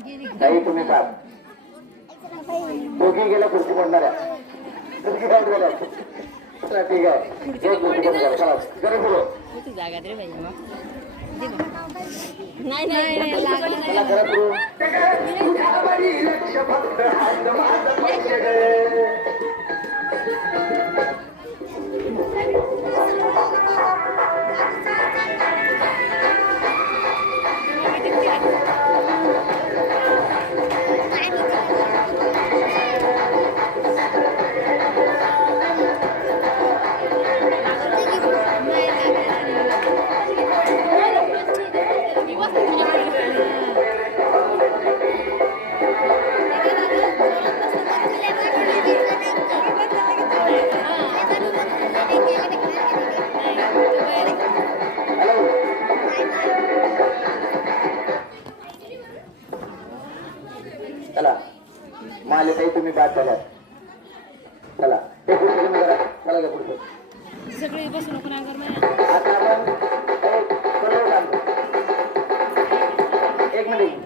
काही तुम्ही साथ दोघी गेल्या खुर्ची पडणाऱ्या ठीक आहे. जरा पुढं. जागा रे नाही नाही सगळे बसू नको ना कर मला आता आपण एक मिनिट.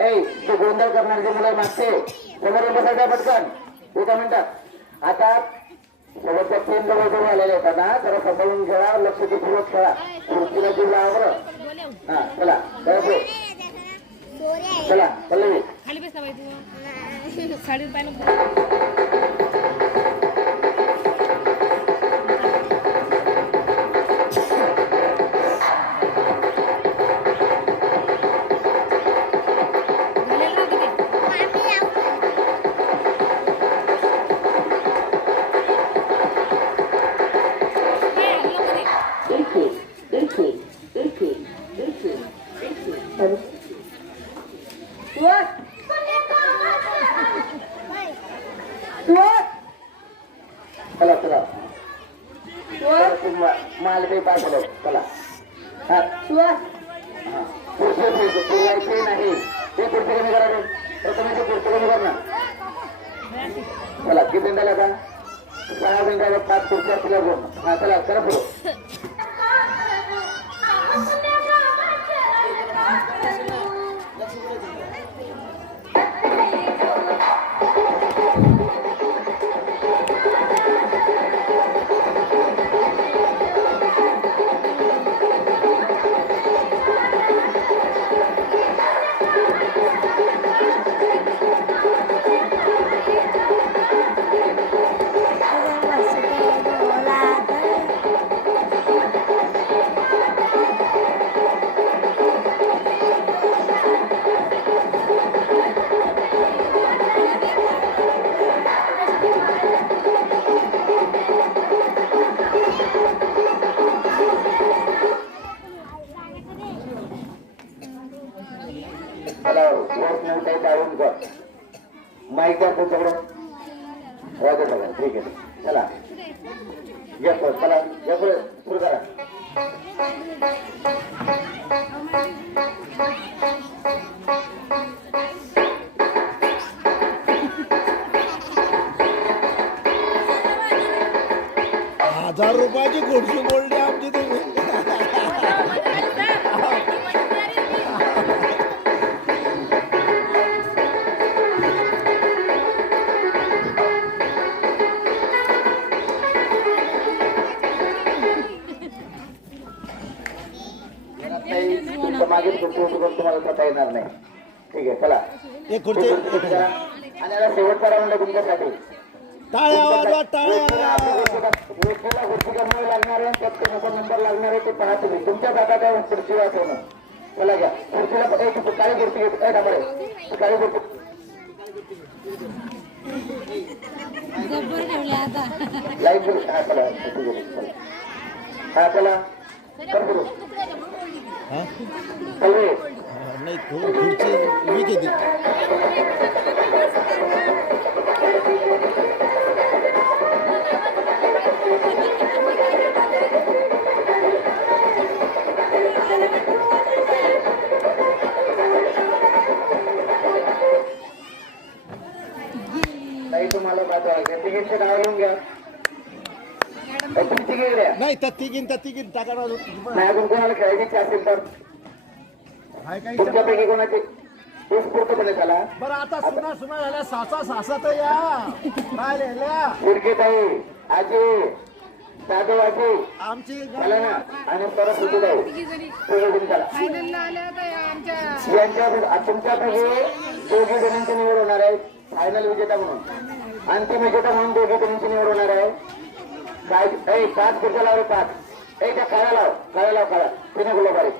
ए ते गोंधळ करणारे जे मुलं मागचे. समोर बसायचं पटकन? एका मिनिटात. आता सोबतच्या तीन जवळ जवळ आलेले आहेत ना जरा सांभाळून खेळा लक्ष पूर्वक खेळा खुर्चीला जीव लावा बरं हा चला. चला पल्लवी. खाली बसला तू. साडी पाहिलं కుండలదా సాయంకాలం పాటు చేస్తలేదు అసలు అక్కడ उभी करून तुम्हाला करता येणार नाही. ठीक आहे चला. एक खुर्ची. आणि आता शेवट करा म्हणलं तुमच्यासाठी. टाळ्या. वाजवा टाळ्या व्यक्तीला खुर्ची कमी लागणार आहे त्यात नंबर लागणार आहे ते पहा तुम्ही. तुमच्या हातात आहे खुर्ची वाचवणं चला घ्या. खुर्चीला एक काळी खुर्ची घेत काय काळी लाइट हा. चला. हा चला. नाही खुर्ची मी ठीक त्या तिघीन त्या तिघीन टाका ना. नाही अजून कोणाला खेळायची इच्छा असेल तर. हाय काही तुमच्यापैकी कोणाची? उत्स्फूर्तपणे चला. बरं आता सुना सुना झाल्या सासा सासा तर या. काय लिहिल्या शिर्केताई आजी साधू आजी. आमची चला ना आणि सरस्वती ताई सगळेजण चला. फायनलला आल्या तर आमच्या यांच्या तुमच्यापैकी दोघी जणांची निवड होणार आहे. फायनल विजेता म्हणून. अंतिम विजेता म्हणून दोघी जणांची निवड होणार आहे. काय ऐ पाच खुर्च्या लाव रे पाच. त्या काळा लाव काळा लाव काळा तिने गुलाबारी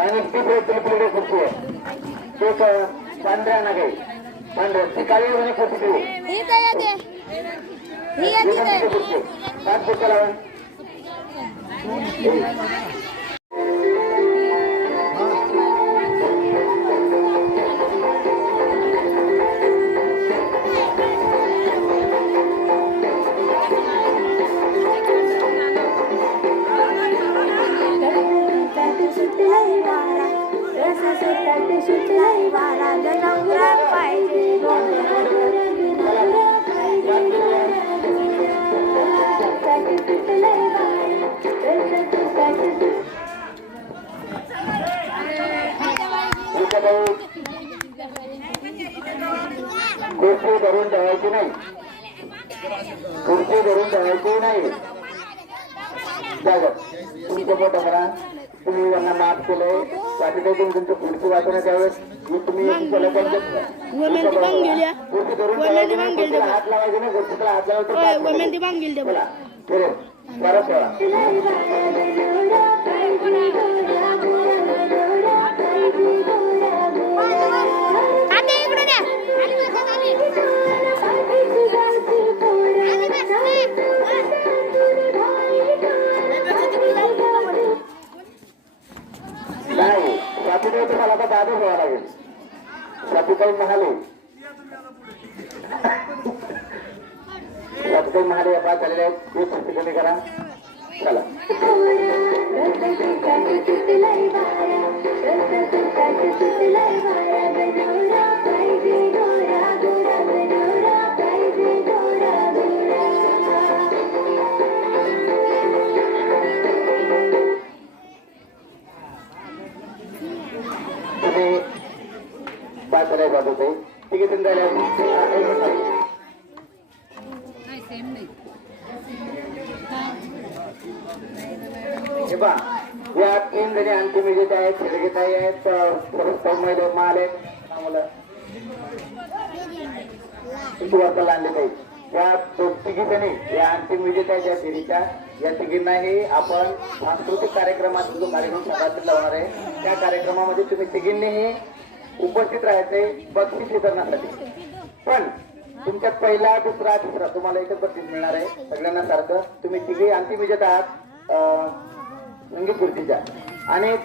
आणि ती प्लेट ती प्लेट खुर्ची आहे? पांढऱ्या ना काही पांढऱ्या. ती काळी आणि खुर्ची ठेवू ही ही ही पाच खुर्च्या लावा. तुम्ही यांना माफ केलंय. बाकी तुम्ही तुमचं खुर्ची वाचवण्या त्यावेळेस मी तुम्ही खुर्ची धरून हात लावायचे खुर्चीला हात परत स्वातीताई म्हणाले. स्वातीताई म्हणाले आता झालेले आहेत. एक करा. चला. सेम नाही. हे पहा या तीन जणी अंतिम विजेते आहेत शिरगेताई आहेत सौम्य माल आहेत. मुलं सुवर्तल आणले पाहिजे या दो- तिघी जणी या अंतिम विजेत्या ज्या फेरीच्या. या तिघींनाही आपण सांस्कृतिक कार्यक्रमाचा जो कार्यक्रम सभासद लावणार आहे त्या कार्यक्रमामध्ये तुम्ही तिघींनीही उपस्थित राहायचे बक्षीस वितरणासाठी. पण तुमच्यात पहिला दुसरा तिसरा तुम्हाला एकच बक्षीस मिळणार आहे. सगळ्यांना सारखं. तुम्ही तिघे अंतिम विजेता आहात. अं, संगीत खुर्चीच्या आणि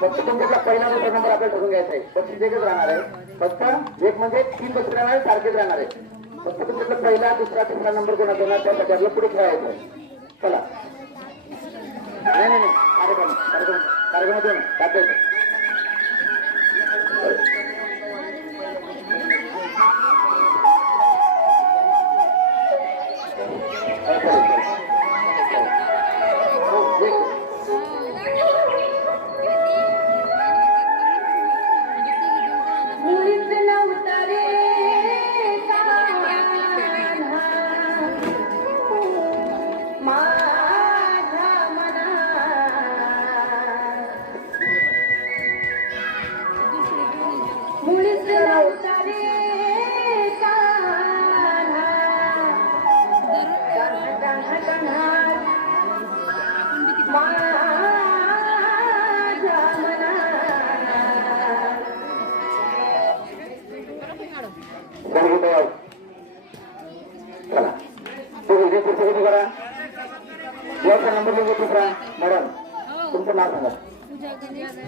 फक्त तुमच्यातला पहिला दुसरा नंबर आपल्याला ठरवून घ्यायचा आहे. बक्षीस एकच राहणार आहे. फक्त एक म्हणजे तीन बक्षीस राहणार आहे सारखेच राहणार आहे. फक्त तुमच्यातला पहिला दुसरा तिसरा नंबर कोणा देणार त्यासाठी आपल्याला पुढे खेळायचं आहे. चला. नाही नाही नाही. कार्यक्रम कार्यक्रम कार्यक्रमात टाकायचं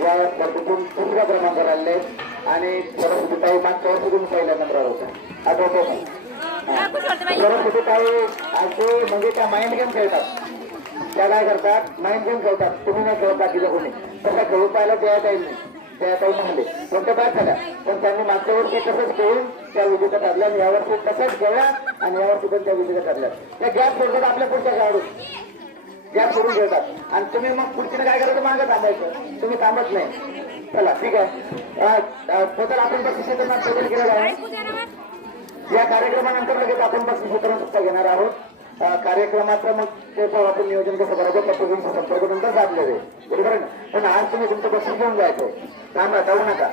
या स्पर्धेतून दुसऱ्या क्रमांकावर आले आणि सरस्वतीताई मागच्या वर्षीतून पहिल्या नंबरावर होत्या. आठवतो का? सरस्वतीताई असे म्हणजे त्या माइंड गेम खेळतात. त्या काय करतात? माइंड गेम खेळतात. तुम्ही नाही खेळत बाकीच्या कोणी. तसा खेळू पाहिला त्या ताई त्या ताई म्हणले पण त्या बाद झाल्या? पण त्यांनी मागच्या वर्षी तसंच खेळून त्या विजेत्या ठरल्या आणि यावर्षी तसंच खेळल्या आणि यावर्षी पण त्या विजेत्या ठरल्या त्या गॅप सोडतात आपल्या पुढच्या खेळाडू गॅप सोडून ठेवतात आणि तुम्ही मग पुढच्याने काय करायचं मागं थांबायचं. तुम्ही थांबत नाही. चला ठीक आहे. बदल आपण वितरणात बदल केलेला आहे. या कार्यक्रमानंतर लगेच आपण वितरण सुद्धा घेणार आहोत. कार्यक्रमाचं मग त्याचं आपण नियोजन कसं करायचं पद्धतीचा संपर्क नंतर साधलेले बरोबर पण आज तुम्ही तुमचं बक्षीस घेऊन जायचं. थांबा जाऊ नका.